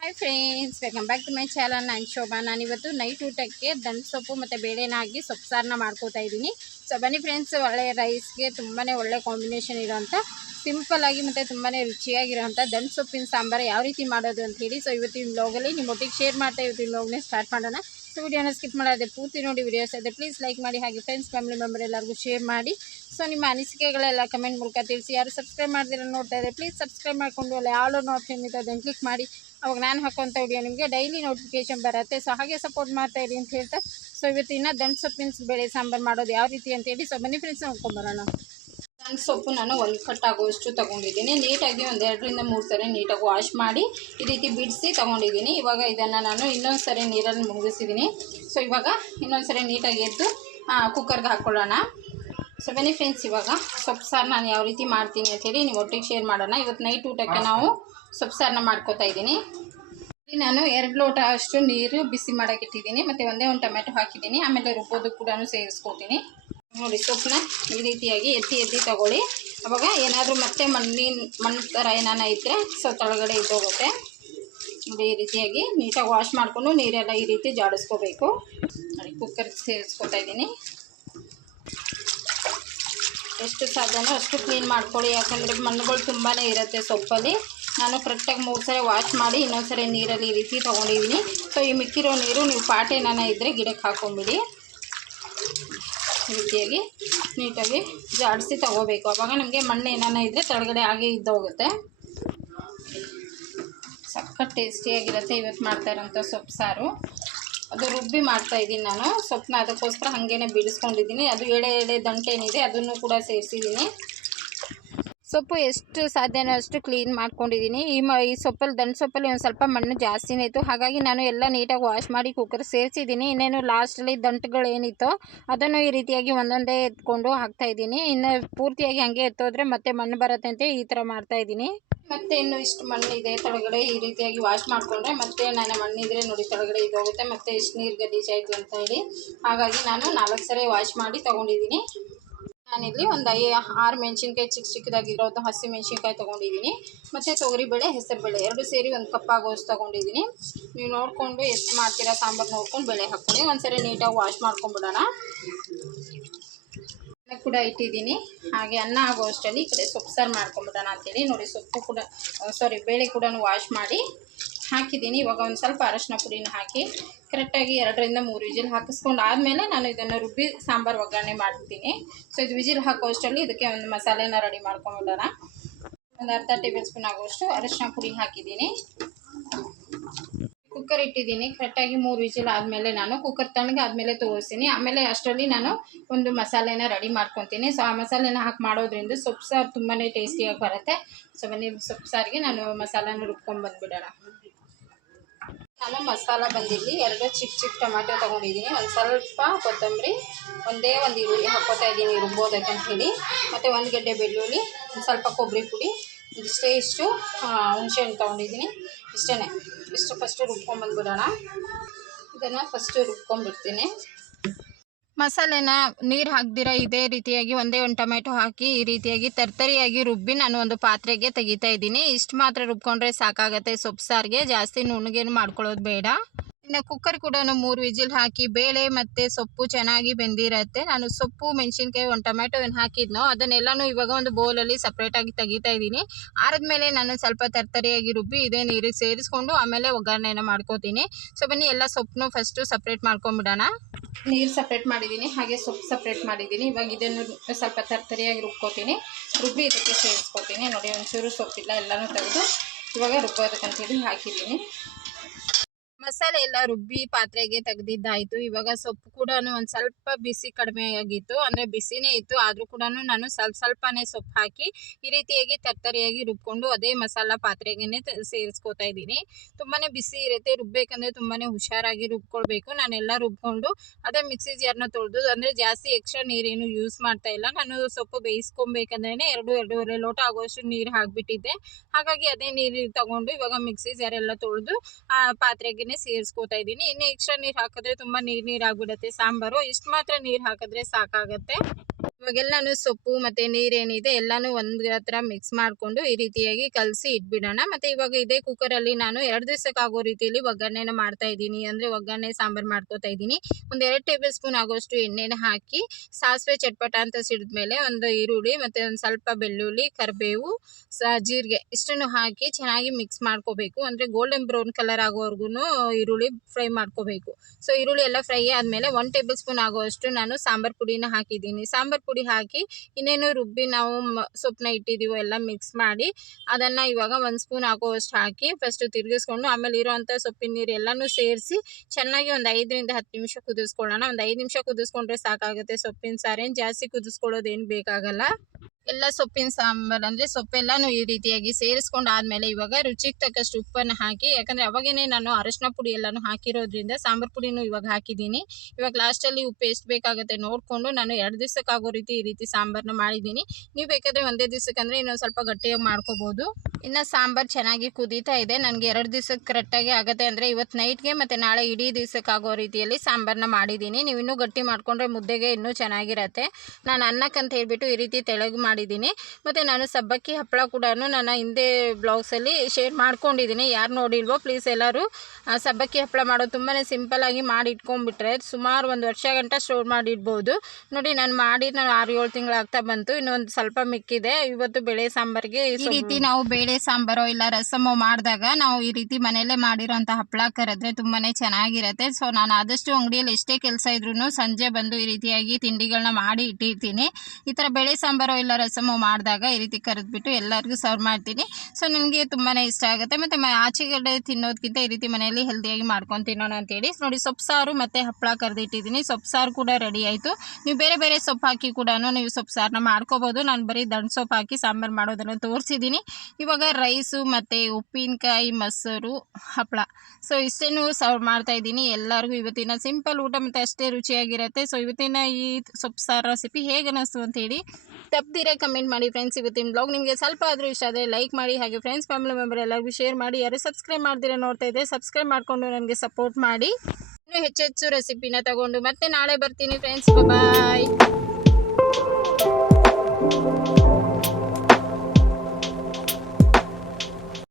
Hi friends welcome back to my channel ನಾನು ಶೋಭಾ. ನಾನಿವತ್ತು night ಊಟಕ್ಕೆ ದಂಟು ಸೊಪ್ಪು ಮತ್ತು ಬೇಳೆನ ಹಾಕಿ ಸೊಪ್ಪು ಸಾರನ್ನ ಮಾಡ್ಕೋತಾ ಇದ್ದೀನಿ. ಸೊ ಬನ್ನಿ ಫ್ರೆಂಡ್ಸ್ ಒಳ್ಳೆ ರೈಸ್ಗೆ ತುಂಬಾ ಒಳ್ಳೆ ಕಾಂಬಿನೇಷನ್ ಇರೋಂಥ ಸಿಂಪಲ್ ಆಗಿ ಮತ್ತು ತುಂಬಾ ರುಚಿಯಾಗಿರೋಂಥ ದಂಟು ಸೊಪ್ಪಿನ ಸಾಂಬಾರು ಯಾವ ರೀತಿ ಮಾಡೋದು ಅಂತ ಹೇಳಿ ಸೊ ಇವತ್ತಿನ ಬ್ಲಾಗಲ್ಲಿ ನಿಮ್ಮೊಟ್ಟಿಗೆ ಶೇರ್ ಮಾಡ್ತಾ ಇವತ್ತಿನ ಬ್ಲಾಗ್ನೇ ಸ್ಟಾರ್ಟ್ ಮಾಡೋಣ. ಸೊ ವಿಡಿಯೋನ ಸ್ಕಿಪ್ ಮಾಡೋದೆ ಪೂರ್ತಿ ನೋಡಿ ವಿಡಿಯೋಸ್ ಇದೆ ಪ್ಲೀಸ್ ಲೈಕ್ ಮಾಡಿ ಹಾಗೆ ಫ್ರೆಂಡ್ಸ್ ಫ್ಯಾಮಿಲಿ ಮೆಂಬರ್ ಎಲ್ಲರಿಗೂ ಶೇರ್ ಮಾಡಿ. ಸೊ ನಿಮ್ಮ ಅನಿಸಿಕೆಗಳೆಲ್ಲ ಕಮೆಂಟ್ ಮೂಲಕ ತಿಳಿಸಿ. ಯಾರು ಸಬ್ಸ್ಕ್ರೈಬ್ ಮಾಡಿದ್ರೆ ನೋಡ್ತಾ ಇದ್ದಾರೆ ಪ್ಲೀಸ್ ಸಬ್ಸ್ಕ್ರೈಬ್ ಮಾಡಿಕೊಂಡು ಅಲ್ಲ ಆಲ್ ಅನ್ನೋ ಆಪ್ಷನ್ ಇದೆ ಅದನ್ನು ಕ್ಲಿಕ್ ಮಾಡಿ. ಅವಾಗ ನಾನು ಹಾಕೋಂಥ ವಿಡಿಯೋ ನಿಮಗೆ ಡೈಲಿ ನೋಟಿಫಿಕೇಶನ್ ಬರುತ್ತೆ. ಸೊ ಹಾಗೆ ಸಪೋರ್ಟ್ ಮಾಡ್ತಾ ಇರಿ ಅಂತ ಹೇಳ್ತಾ. ಸೊ ಇವತ್ತಿನ ದಂಡ್ ಸೊಪ್ಪಿನ ಬೆಳೆ ಸಾಂಬಾರು ಮಾಡೋದು ಯಾವ ರೀತಿ ಅಂತ ಹೇಳಿ. ಸೊ ಬನ್ನಿ ಫ್ರೆಂಡ್ಸ್ ನೋಡ್ಕೊಂಬರೋಣ ದಂಟು ಸೊಪ್ಪು ನಾನು ಒಂದು ಕಟ್ ಆಗುವಷ್ಟು ತೊಗೊಂಡಿದ್ದೀನಿ. ನೀಟಾಗಿ ಒಂದು ಎರಡರಿಂದ ಮೂರು ಸರಿ ನೀಟಾಗಿ ವಾಶ್ ಮಾಡಿ ಈ ರೀತಿ ಬಿಡಿಸಿ ತೊಗೊಂಡಿದ್ದೀನಿ. ಇವಾಗ ಇದನ್ನು ನಾನು ಇನ್ನೊಂದು ಸರಿ ನೀರಲ್ಲಿ ಮುಗಿಸಿದ್ದೀನಿ. ಸೊ ಇವಾಗ ಇನ್ನೊಂದು ಸರಿ ನೀಟಾಗಿ ಎದ್ದು ಕುಕ್ಕರ್ಗೆ ಹಾಕ್ಕೊಳ್ಳೋಣ ಸೊ ಬನ್ನಿ ಫ್ರೆಂಡ್ಸ್ ಇವಾಗ ಸೊಪ್ಪು ಸಾರು ನಾನು ಯಾವ ರೀತಿ ಮಾಡ್ತೀನಿ ಅಂತೇಳಿ ನೀವು ಒಟ್ಟಿಗೆ ಶೇರ್ ಮಾಡೋಣ. ಇವತ್ತು ನೈಟ್ ಊಟಕ್ಕೆ ನಾವು ಸೊಪ್ಪು ಸಾರನ್ನ ಮಾಡ್ಕೋತಾ ಇದ್ದೀನಿ. ಇಲ್ಲಿ ನಾನು ಎರಡು ಲೋಟ ಅಷ್ಟು ನೀರು ಬಿಸಿ ಮಾಡೋಕ್ಕಿಟ್ಟಿದ್ದೀನಿ ಮತ್ತು ಒಂದೇ ಒಂದು ಟೊಮೆಟೊ ಹಾಕಿದ್ದೀನಿ. ಆಮೇಲೆ ರುಬ್ಬೋದು ಕೂಡ ಸೇರಿಸ್ಕೊತೀನಿ. ನೋಡಿ ಸೊಪ್ಪನ್ನ ಈ ರೀತಿಯಾಗಿ ಎತ್ತಿ ಎತ್ತಿ ತಗೊಳ್ಳಿ. ಅವಾಗ ಏನಾದರೂ ಮತ್ತೆ ಮಣ್ಣಿನ ಮಣ್ಣು ಥರ ಏನಾನ ಇದ್ದರೆ ಸೊ ತಳಗಡೆ ಇದ್ದೋಗುತ್ತೆ ನೋಡಿ ಈ ರೀತಿಯಾಗಿ ನೀಟಾಗಿ ವಾಶ್ ಮಾಡಿಕೊಂಡು ನೀರೆಲ್ಲ ಈ ರೀತಿ ಜಾಡಿಸ್ಕೋಬೇಕು. ನೋಡಿ ಕುಕ್ಕರ್ ಸೇರಿಸ್ಕೊತಾ ಇದ್ದೀನಿ. ಎಷ್ಟು ಸಾಧ್ಯನೋ ಅಷ್ಟು ಕ್ಲೀನ್ ಮಾಡ್ಕೊಳ್ಳಿ. ಯಾಕಂದರೆ ಮಣ್ಣುಗಳು ತುಂಬಾ ಇರುತ್ತೆ ಸೊಪ್ಪಲ್ಲಿ. ನಾನು ಕರೆಕ್ಟಾಗಿ ಮೂರು ಸರಿ ವಾಶ್ ಮಾಡಿ ಇನ್ನೊಂದು ಸರಿ ನೀರಲ್ಲಿ ಈ ರೀತಿ ತೊಗೊಂಡಿದ್ದೀನಿ. ಸೊ ಈ ಮಿಕ್ಕಿರೋ ನೀರು ನೀವು ಪಾಟೆ ಏನಾನ ಇದ್ದರೆ ಗಿಡಕ್ಕೆ ಹಾಕೊಂಬಿಡಿ. ರೀತಿಯಾಗಿ ನೀಟಾಗಿ ಜಾಡಿಸಿ ತಗೋಬೇಕು. ಅವಾಗ ನಮಗೆ ಮಣ್ಣು ಏನಾನ ಇದ್ದರೆ ತಳಗಡೆ ಹಾಗೆ ಇದ್ದೋಗುತ್ತೆ ಸಖತ್ ಟೇಸ್ಟಿಯಾಗಿರುತ್ತೆ ಇವತ್ತು ಮಾಡ್ತಾ ಇರೋಂಥ ಸೊಪ್ಪು ಸಾರು. ಅದು ರುಬ್ಬಿ ಮಾಡ್ತಾ ಇದ್ದೀನಿ ನಾನು. ಸೊಪ್ಪನ್ನ ಅದಕ್ಕೋಸ್ಕರ ಹಾಗೇನೆ ಬಿಡಿಸ್ಕೊಂಡಿದ್ದೀನಿ. ಅದು ಎಳೆ ಎಳೆ ದಂಟೇನಿದೆ, ಅದನ್ನು ಕೂಡ ಸೇರಿಸಿದ್ದೀನಿ. ಸೊಪ್ಪು ಎಷ್ಟು ಸಾಧ್ಯನೋ ಅಷ್ಟು ಕ್ಲೀನ್ ಮಾಡ್ಕೊಂಡಿದ್ದೀನಿ. ಈ ಮ, ಈ ಸೊಪ್ಪಲ್ಲಿ ದಂಟು ಸೊಪ್ಪಲ್ಲಿ ಒಂದು ಸ್ವಲ್ಪ ಮಣ್ಣು ಜಾಸ್ತಿನೇ ಇತ್ತು. ಹಾಗಾಗಿ ನಾನು ಎಲ್ಲ ನೀಟಾಗಿ ವಾಶ್ ಮಾಡಿ ಕುಕ್ಕರ್ ಸೇರಿಸಿದ್ದೀನಿ. ಇನ್ನೇನು ಲಾಸ್ಟಲ್ಲಿ ದಂಟುಗಳು ಏನಿತ್ತೋ ಅದನ್ನು ಈ ರೀತಿಯಾಗಿ ಒಂದೊಂದೇ ಎತ್ಕೊಂಡು ಹಾಕ್ತಾ ಇದ್ದೀನಿ. ಇನ್ನು ಪೂರ್ತಿಯಾಗಿ ಹಾಗೆ ಎತ್ತೋದ್ರೆ ಮತ್ತೆ ಮಣ್ಣು ಬರುತ್ತೆ ಅಂತ ಈ ಥರ ಮಾಡ್ತಾ ಇದ್ದೀನಿ. ಮತ್ತೆ ಇನ್ನು ಇಷ್ಟು ಮಣ್ಣಿದೆ ತಳಗಡೆ ಈ ರೀತಿಯಾಗಿ ವಾಶ್ ಮಾಡಿಕೊಂಡ್ರೆ ಮತ್ತೆ ನಾನು ಮಣ್ಣಿದ್ರೆ ನೋಡಿ ತಳಗಡೆ ಇದೋಗುತ್ತೆ ಮತ್ತೆ ಇಷ್ಟು ನೀರು ಗಲೀಜಾಯಿತು ಅಂತ ಹೇಳಿ. ಹಾಗಾಗಿ ನಾನು ನಾಲ್ಕು ಸರಿ ವಾಶ್ ಮಾಡಿ ತೊಗೊಂಡಿದ್ದೀನಿ. ನಾನಿಲ್ಲಿ ಒಂದು ಐ, ಆರು ಮೆಣಸಿನ್ಕಾಯಿ ಚಿಕ್ಕ ಚಿಕ್ಕದಾಗಿರೋದು ಹಸಿ ಮೆಣಸಿನ್ಕಾಯಿ ತೊಗೊಂಡಿದ್ದೀನಿ. ಮತ್ತು ಹೆಸರು ಬೇಳೆ, ಎರಡು ಸೇರಿ ಒಂದು ಕಪ್ ಆಗೋಷ್ಟು ತೊಗೊಂಡಿದ್ದೀನಿ. ನೀವು ನೋಡಿಕೊಂಡು ಎಷ್ಟು ಮಾಡ್ತೀರಾ ಸಾಂಬಾರು ನೋಡ್ಕೊಂಡು ಬೇಳೆ ಹಾಕ್ಕೊಂಡು ಒಂದ್ಸರಿ ನೀಟಾಗಿ ವಾಶ್ ಮಾಡ್ಕೊಂಬಿಡೋಣ. ಕೂಡ ಇಟ್ಟಿದ್ದೀನಿ. ಹಾಗೆ ಅನ್ನ ಆಗೋ ಅಷ್ಟರಲ್ಲಿ ಈ ಕಡೆ ಸೊಪ್ಪು ಸಾರು ಮಾಡ್ಕೊಂಬಿಡೋಣ ಅಂತೇಳಿ. ನೋಡಿ ಸೊಪ್ಪು ಕೂಡ ಸಾರಿ ಬೇಳೆ ಕೂಡ ವಾಶ್ ಮಾಡಿ ಹಾಕಿದ್ದೀನಿ. ಇವಾಗ ಒಂದು ಸ್ವಲ್ಪ ಅರಶಿನ ಪುಡಿನ ಹಾಕಿ ಕರೆಕ್ಟಾಗಿ ಎರಡರಿಂದ ಮೂರು ವಿಜಿಲ್ ಹಾಕಿಸ್ಕೊಂಡು ಆದಮೇಲೆ ನಾನು ಇದನ್ನು ರುಬ್ಬಿ ಸಾಂಬಾರು ಒಗ್ಗರಣೆ ಮಾಡ್ತೀನಿ. ಸೊ ಇದು ವಿಜಿಲ್ ಹಾಕೋ ಅಷ್ಟರಲ್ಲಿ ಇದಕ್ಕೆ ಒಂದು ಮಸಾಲೆನ ರೆಡಿ ಮಾಡ್ಕೊಂಬಿಡೋಣ. ಒಂದು ಅರ್ಧ ಟೇಬಲ್ ಸ್ಪೂನ್ ಆಗುವಷ್ಟು ಅರಶಿನ ಪುಡಿ ಹಾಕಿದ್ದೀನಿ. ಕುಕ್ಕರ್ ಇಟ್ಟಿದ್ದೀನಿ. ಕರೆಕ್ಟಾಗಿ ಮೂರು ವಿಜಿಲ್ ಆದಮೇಲೆ ನಾನು ಕುಕ್ಕರ್ ತಣ್ಣಗೆ ಆದಮೇಲೆ ತೋರಿಸ್ತೀನಿ. ಆಮೇಲೆ ಅಷ್ಟರಲ್ಲಿ ನಾನು ಒಂದು ಮಸಾಲೆನ ರೆಡಿ ಮಾಡ್ಕೊತೀನಿ. ಸೊ ಆ ಮಸಾಲೆನ ಹಾಕಿ ಮಾಡೋದ್ರಿಂದ ಸೊಪ್ಪು ಸಾರು ತುಂಬಾ ಟೇಸ್ಟಿಯಾಗಿ ಬರುತ್ತೆ. ಸೊ ಬನ್ನಿ ಸೊಪ್ಪು ಸಾರಿಗೆ ನಾನು ಮಸಾಲೆನ ರುಬ್ಕೊಂಡು ಬಂದುಬಿಡೋಣ. ನಾನು ಮಸಾಲ ಬಂದಿಲ್ಲಿ ಎರಡು ಚಿಕ್ಕ ಚಿಕ್ಕ ಟೊಮ್ಯಾಟೊ ತೊಗೊಂಡಿದ್ದೀನಿ. ಒಂದು ಸ್ವಲ್ಪ ಕೊತ್ತಂಬರಿ, ಒಂದೇ ಒಂದು ಈರುಳ್ಳಿ ಹಾಕೋತಾ ಇದ್ದೀನಿ ರುಬ್ಬೋದಕ್ಕೆ ಹೇಳಿ. ಮತ್ತು ಒಂದು ಗಡ್ಡೆ ಬೆಳ್ಳುಳ್ಳಿ, ಒಂದು ಸ್ವಲ್ಪ ಕೊಬ್ಬರಿ ಪುಡಿ. ಇಷ್ಟೇ ಇಷ್ಟು ಹುಣಸೆಹಣ್ಣು ತೊಗೊಂಡಿದ್ದೀನಿ. ಇಷ್ಟೇ ಇಷ್ಟು ಫಸ್ಟು ರುಬ್ಕೊಂಬಂದ್ಬಿಡೋಣ. ಇದನ್ನು ಫಸ್ಟು ರುಬ್ಕೊಂಡ್ಬಿಡ್ತೀನಿ. ಮಸಾಲೆನ ನೀರು ಹಾಕ್ದಿರ ಇದೇ ರೀತಿಯಾಗಿ ಒಂದೇ ಒಂದು ಟೊಮೆಟೊ ಹಾಕಿ ಈ ರೀತಿಯಾಗಿ ತರ್ತರಿಯಾಗಿ ರುಬ್ಬಿ ನಾನು ಒಂದು ಪಾತ್ರೆಗೆ ತೆಗಿತಾ ಇದ್ದೀನಿ. ಇಷ್ಟು ಮಾತ್ರ ರುಬ್ಕೊಂಡ್ರೆ ಸಾಕಾಗತ್ತೆ. ಸೊಪ್ಪು ಸಾರಿಗೆ ಜಾಸ್ತಿ ನುಣ್ಣಗೇನು ಮಾಡ್ಕೊಳ್ಳೋದು ಬೇಡ. ಇನ್ನು ಕುಕ್ಕರ್ ಕೂಡ ಮೂರು ವಿಜಿಲ್ ಹಾಕಿ, ಬೇಳೆ ಮತ್ತು ಸೊಪ್ಪು ಚೆನ್ನಾಗಿ ಬೆಂದಿರತ್ತೆ. ನಾನು ಸೊಪ್ಪು, ಮೆಣಸಿನ್ಕಾಯಿ ಒಂದು ಟೊಮೆಟೊ ಏನು ಹಾಕಿದ್ನೋ, ಅದನ್ನೆಲ್ಲನೂ ಇವಾಗ ಒಂದು ಬೌಲಲ್ಲಿ ಸಪ್ರೇಟಾಗಿ ತೆಗಿತಾ ಇದ್ದೀನಿ. ಆರದ್ಮೇಲೆ ನಾನು ಸ್ವಲ್ಪ ತರ್ತರಿಯಾಗಿ ರುಬ್ಬಿ, ಇದೇ ನೀರಿಗೆ ಸೇರಿಸ್ಕೊಂಡು ಆಮೇಲೆ ಒಗ್ಗರಣೆನ ಮಾಡ್ಕೋತೀನಿ. ಸೊ ಬನ್ನಿ, ಎಲ್ಲ ಸೊಪ್ಪನ್ನು ಫಸ್ಟು ಸಪ್ರೇಟ್ ಮಾಡ್ಕೊಂಬಿಡೋಣ. ನೀರು ಸಪ್ರೇಟ್ ಮಾಡಿದ್ದೀನಿ ಹಾಗೆ ಸೊಪ್ಪು ಸಪ್ರೇಟ್ ಮಾಡಿದ್ದೀನಿ ಇವಾಗ ಇದನ್ನು ಸ್ವಲ್ಪ ತರ್ತರಿಯಾಗಿ ರುಬ್ಕೋತೀನಿ. ರುಬ್ಬಿ ಇದಕ್ಕೆ ಸೇರಿಸ್ಕೊತೀನಿ. ನೋಡಿ, ಒಂಚೂರು ಸೊಪ್ಪಿಲ್ಲ, ಎಲ್ಲನೂ ತೆಗೆದು ಇವಾಗ ರುಬ್ಬೋದಕ್ಕಂತೇಳಿ ಹಾಕಿದ್ದೀನಿ. ಮಸಾಲೆ ಎಲ್ಲ ರುಬ್ಬಿ ಪಾತ್ರೆಗೆ ತೆಗೆದಿದ್ದಾಯಿತು. ಇವಾಗ ಸೊಪ್ಪು ಕೂಡ ಒಂದು ಸ್ವಲ್ಪ ಬಿಸಿ ಕಡಿಮೆ ಆಗಿತ್ತು ಅಂದರೆ ಬಿಸಿನೇ ಇತ್ತು. ಆದರೂ ಕೂಡ ನಾನು ಸ್ವಲ್ಪ ಸ್ವಲ್ಪನೇ ಸೊಪ್ಪು ಹಾಕಿ ಈ ರೀತಿಯಾಗಿ ತರ್ತರಿಯಾಗಿ ರುಬ್ಕೊಂಡು ಅದೇ ಮಸಾಲ ಪಾತ್ರೆಗೆ ಸೇರಿಸ್ಕೋತಾ ಇದ್ದೀನಿ. ತುಂಬಾ ಬಿಸಿ ಇರುತ್ತೆ. ರುಬ್ಬೇಕಂದ್ರೆ ತುಂಬಾ ಹುಷಾರಾಗಿ ರುಬ್ಕೊಳ್ಬೇಕು. ನಾನೆಲ್ಲ ರುಬ್ಕೊಂಡು ಅದೇ ಮಿಕ್ಸಿ ಜಾರ್ನ ತೊಳೆದು, ಅಂದರೆ ಜಾಸ್ತಿ ಎಕ್ಸ್ಟ್ರಾ ನೀರೇನು ಯೂಸ್ ಮಾಡ್ತಾ ಇಲ್ಲ. ನಾನು ಸೊಪ್ಪು ಬೇಯಿಸ್ಕೊಬೇಕಂದ್ರೆ ಎರಡು, ಎರಡೂವರೆ ಲೋಟ ಆಗೋಷ್ಟು ನೀರು ಹಾಕಿಬಿಟ್ಟಿದ್ದೆ. ಹಾಗಾಗಿ ಅದೇ ನೀರು ತಗೊಂಡು ಇವಾಗ ಮಿಕ್ಸಿ ಜಾರೆಲ್ಲ ತೊಳೆದು, ಆ ಪಾತ್ರೆಗೆ ಸೇರಿಸ್ಕೋತಾ ಇದ್ದೀನಿ. ಇನ್ನು ಎಕ್ಸ್ಟ್ರಾ ನೀರು ಹಾಕಿದ್ರೆ ತುಂಬ ನೀರು ನೀರು ಆಗಿಬಿಡುತ್ತೆ ಸಾಂಬಾರು, ಇಷ್ಟು ಮಾತ್ರ ನೀರು ಹಾಕಿದ್ರೆ ಸಾಕಾಗತ್ತೆ. ಇವಾಗೆಲ್ಲಾನು ಸೊಪ್ಪು ಮತ್ತೆ ನೀರೇನಿದೆ ಎಲ್ಲಾನು ಒಂದ್ ಹತ್ರ ಮಿಕ್ಸ್ ಮಾಡಿಕೊಂಡು ಈ ರೀತಿಯಾಗಿ ಕಲಸಿ ಇಟ್ಬಿಡೋಣ. ಮತ್ತೆ ಇವಾಗ ಇದೇ ಕುಕ್ಕರಲ್ಲಿ ನಾನು ಎರಡು ದಿವಸಕ್ಕಾಗೋ ರೀತಿಯಲ್ಲಿ ಒಗ್ಗರಣೆನ ಮಾಡ್ತಾ ಇದ್ದೀನಿ. ಅಂದ್ರೆ ಒಗ್ಗರಣೆ, ಸಾಂಬಾರ್ ಮಾಡ್ಕೋತಾ ಇದ್ದೀನಿ. ಒಂದ್ ಎರಡು ಟೇಬಲ್ ಸ್ಪೂನ್ ಆಗೋಷ್ಟು ಎಣ್ಣೆನ ಹಾಕಿ ಸಾಸಿವೆ ಚಟ್ಪಟ ಅಂತ ಸಿಡಿದ್ಮೇಲೆ ಒಂದು ಈರುಳ್ಳಿ ಮತ್ತೆ ಒಂದ್ ಸ್ವಲ್ಪ ಬೆಳ್ಳುಳ್ಳಿ, ಕರಿಬೇವು ಜೀರಿಗೆ ಇಷ್ಟನ್ನು ಹಾಕಿ ಚೆನ್ನಾಗಿ ಮಿಕ್ಸ್ ಮಾಡ್ಕೋಬೇಕು. ಅಂದ್ರೆ ಗೋಲ್ಡನ್ ಬ್ರೌನ್ ಕಲರ್ ಆಗೋವರೆಗೂ ಈರುಳ್ಳಿ ಫ್ರೈ ಮಾಡ್ಕೋಬೇಕು. ಸೊ ಈರುಳ್ಳಿ ಎಲ್ಲ ಫ್ರೈ ಆದ್ಮೇಲೆ ಒನ್ ಟೇಬಲ್ ಸ್ಪೂನ್ ಆಗೋಷ್ಟು ನಾನು ಸಾಂಬಾರ್ ಪುಡಿನ ಹಾಕಿದ್ದೀನಿ. ಸಾಂಬಾರು ಪುಡಿ ಹಾಕಿ, ಇನ್ನೇನು ರುಬ್ಬಿ ನಾವು ಸೊಪ್ಪನ್ನ ಇಟ್ಟಿದ್ದೀವೋ ಎಲ್ಲ ಮಿಕ್ಸ್ ಮಾಡಿ, ಅದನ್ನು ಇವಾಗ ಒಂದು ಸ್ಪೂನ್ ಹಾಕೋವಷ್ಟು ಹಾಕಿ ಫಸ್ಟು ತಿರುಗಿಸ್ಕೊಂಡು ಆಮೇಲೆ ಇರೋವಂಥ ಸೊಪ್ಪಿನ ನೀರು ಎಲ್ಲನೂ ಸೇರಿಸಿ ಚೆನ್ನಾಗಿ ಒಂದು ಐದರಿಂದ ಹತ್ತು ನಿಮಿಷ ಕುದಿಸ್ಕೊಳ್ಳೋಣ. ಒಂದು ಐದು ನಿಮಿಷ ಕುದಿಸ್ಕೊಂಡ್ರೆ ಸಾಕಾಗುತ್ತೆ ಸೊಪ್ಪಿನ ಸಾರೇನು. ಜಾಸ್ತಿ ಕುದಿಸ್ಕೊಳ್ಳೋದೇನು ಬೇಕಾಗಲ್ಲ. ಎಲ್ಲ ಸೊಪ್ಪಿನ ಸಾಂಬಾರು ಅಂದರೆ ಸೊಪ್ಪೆಲ್ಲನೂ ಈ ರೀತಿಯಾಗಿ ಸೇರಿಸ್ಕೊಂಡು ಆದಮೇಲೆ ಇವಾಗ ರುಚಿಗೆ ತಕ್ಕಷ್ಟು ಉಪ್ಪನ್ನು ಹಾಕಿ, ಯಾಕಂದರೆ ಅವಾಗೇ ನಾನು ಅರಶಿನ ಪುಡಿ ಎಲ್ಲನೂ ಹಾಕಿರೋದ್ರಿಂದ ಸಾಂಬಾರು ಪುಡಿನೂ ಇವಾಗ ಹಾಕಿದ್ದೀನಿ. ಇವಾಗ ಲಾಸ್ಟಲ್ಲಿ ಉಪ್ಪು ಎಷ್ಟು ಬೇಕಾಗುತ್ತೆ ನೋಡಿಕೊಂಡು ನಾನು ಎರಡು ದಿವಸಕ್ಕಾಗೋ ರೀತಿ ಈ ರೀತಿ ಸಾಂಬಾರನ್ನ ಮಾಡಿದ್ದೀನಿ. ನೀವು ಬೇಕಾದರೆ ಒಂದೇ ದಿವಸಕ್ಕಂದರೆ ಇನ್ನೊಂದು ಸ್ವಲ್ಪ ಗಟ್ಟಿಯಾಗಿ ಮಾಡ್ಕೋಬೋದು. ಇನ್ನು ಸಾಂಬಾರು ಚೆನ್ನಾಗಿ ಕುದೀತಾ ಇದೆ. ನನಗೆ ಎರಡು ದಿವಸಕ್ಕೆ ಕರೆಕ್ಟಾಗಿ ಆಗುತ್ತೆ ಅಂದರೆ ಇವತ್ತು ನೈಟ್ಗೆ ಮತ್ತು ನಾಳೆ ಇಡೀ ದಿವಸಕ್ಕಾಗೋ ರೀತಿಯಲ್ಲಿ ಸಾಂಬಾರನ್ನ ಮಾಡಿದ್ದೀನಿ. ನೀವು ಇನ್ನೂ ಗಟ್ಟಿ ಮಾಡಿಕೊಂಡ್ರೆ ಮುದ್ದೆಗೆ ಇನ್ನೂ ಚೆನ್ನಾಗಿರತ್ತೆ. ನಾನು ಅನ್ನಕ್ಕಂತ ಹೇಳ್ಬಿಟ್ಟು ಈ ರೀತಿ ತೆಳಗೆ ಮಾಡಿದ್ದೀನಿ. ಮತ್ತು ನಾನು ಸಬ್ಬಕ್ಕಿ ಹಪ್ಪಳ ಕೂಡ ನನ್ನ ಹಿಂದೆ ಬ್ಲಾಗ್ಸಲ್ಲಿ ಶೇರ್ ಮಾಡ್ಕೊಂಡಿದ್ದೀನಿ. ಯಾರು ನೋಡಿಲ್ವೋ ಪ್ಲೀಸ್ ಎಲ್ಲರೂ ಸಬ್ಬಕ್ಕಿ ಹಪ್ಪಳ ಮಾಡೋದು ತುಂಬಾ ಸಿಂಪಲ್ಲಾಗಿ ಮಾಡಿ ಇಟ್ಕೊಂಡ್ಬಿಟ್ರೆ ಸುಮಾರು ಒಂದು ವರ್ಷ ಗಂಟ ಸ್ಟೋರ್ ಮಾಡಿ ಇಡ್ಬೋದು ನೋಡಿ ನಾನು ಮಾಡಿ ನಾನು ಆರು ಏಳು ತಿಂಗಳಾಗ್ತಾ ಬಂತು. ಇನ್ನೊಂದು ಸ್ವಲ್ಪ ಮಿಕ್ಕಿದೆ. ಇವತ್ತು ಬೇಳೆ ಸಾಂಬಾರಿಗೆ ಈ ರೀತಿ ನಾವು ಬೇಳೆ ಸಾಂಬಾರು ಇಲ್ಲ ರಸಮೋ ಮಾಡಿದಾಗ ನಾವು ಈ ರೀತಿ ಮನೆಯಲ್ಲೇ ಮಾಡಿರೋಂಥ ಹಪ್ಪಳ ಕರೆದ್ರೆ ತುಂಬಾ ಚೆನ್ನಾಗಿರುತ್ತೆ. ಸೊ ನಾನು ಆದಷ್ಟು ಅಂಗಡಿಯಲ್ಲಿ ಎಷ್ಟೇ ಕೆಲಸ ಇದ್ರೂ ಸಂಜೆ ಬಂದು ಈ ರೀತಿಯಾಗಿ ತಿಂಡಿಗಳನ್ನ ಮಾಡಿ ಇಟ್ಟಿರ್ತೀನಿ. ಈ ಥರ ಬೇಳೆ ಸಾಂಬಾರು ಇಲ್ಲ ರಸಮೋ ಮಾಡಿದಾಗ ಈ ರೀತಿ ಕರೆದ್ಬಿಟ್ಟು ಎಲ್ಲರಿಗೂ ಸರ್ವ್ ಮಾಡ್ತೀನಿ. ಸೊ ನನಗೆ ತುಂಬಾ ಇಷ್ಟ ಆಗುತ್ತೆ. ಮತ್ತು ಮ, ಆಚೆಗಡೆ ತಿನ್ನೋದಕ್ಕಿಂತ ಈ ರೀತಿ ಮನೆಯಲ್ಲಿ ಹೆಲ್ದಿಯಾಗಿ ಮಾಡ್ಕೊಂಡು ತಿನ್ನೋಣ ಅಂತೇಳಿ. ನೋಡಿ ಸೊಪ್ಪು ಸಾರು ಮತ್ತು ಹಪ್ಪಳ ಕರೆದಿಟ್ಟಿದ್ದೀನಿ. ಸೊಪ್ಪು ಸಾರು ಕೂಡ ರೆಡಿ ಆಯಿತು. ನೀವು ಬೇರೆ ಬೇರೆ ಸೊಪ್ಪು ಹಾಕಿ ಕೂಡ ನೀವು ಸೊಪ್ಪು ಸಾರನ್ನ ಮಾಡ್ಕೋಬೋದು. ನಾನು ಬರೀ ದಂಡು ಸೊಪ್ಪು ಹಾಕಿ ಸಾಂಬಾರು ಮಾಡೋದನ್ನು ತೋರಿಸಿದ್ದೀನಿ. ಇವಾಗ ರೈಸು ಮತ್ತು ಉಪ್ಪಿನಕಾಯಿ, ಮೊಸರು ಹಪ್ಪಳ ಸೊ ಇಷ್ಟೇನು ಸರ್ವ್ ಮಾಡ್ತಾ ಇದ್ದೀನಿ ಎಲ್ಲರಿಗೂ ಇವತ್ತಿನ ಸಿಂಪಲ್ ಊಟ ಮತ್ತು ಅಷ್ಟೇ ರುಚಿಯಾಗಿರುತ್ತೆ. ಸೊ ಇವತ್ತಿನ ಈ ಸೊಪ್ಪು ಸಾರು ರೆಸಿಪಿ ಹೇಗೆ ಅನ್ನಿಸ್ತು ಅಂತೇಳಿ ತಪ್ಪದಿರ ಕಮೆಂಟ್ ಮಾಡಿ ಫ್ರೆಂಡ್ಸ್ ಇವತ್ತಿನ ಬ್ಲಾಗ್ ನಿಮಗೆ ಸ್ವಲ್ಪ ಆದರೂ ಇಷ್ಟ ಆದರೆ ಲೈಕ್ ಮಾಡಿ, ಹಾಗೆ ಫ್ರೆಂಡ್ಸ್ ಫ್ಯಾಮಿಲಿ ಮೆಂಬರ್ ಎಲ್ಲರಿಗೂ ಶೇರ್ ಮಾಡಿ, ಯಾರು ಸಬ್ಸ್ಕ್ರೈಬ್ ಮಾಡ್ದಿರ ನೋಡ್ತಾ ಇದ್ದೆ ಸಬ್ಸ್ಕ್ರೈಬ್ ಮಾಡಿಕೊಂಡು ನನಗೆ ಸಪೋರ್ಟ್ ಮಾಡಿ. ಇನ್ನೂ ಹೆಚ್ಚೆಚ್ಚು ಹೆಚ್ಚು ರೆಸಿಪಿನ ತಗೊಂಡು ಮತ್ತೆ ನಾಳೆ ಬರ್ತೀನಿ ಫ್ರೆಂಡ್ಸ್ ಬಾಯ್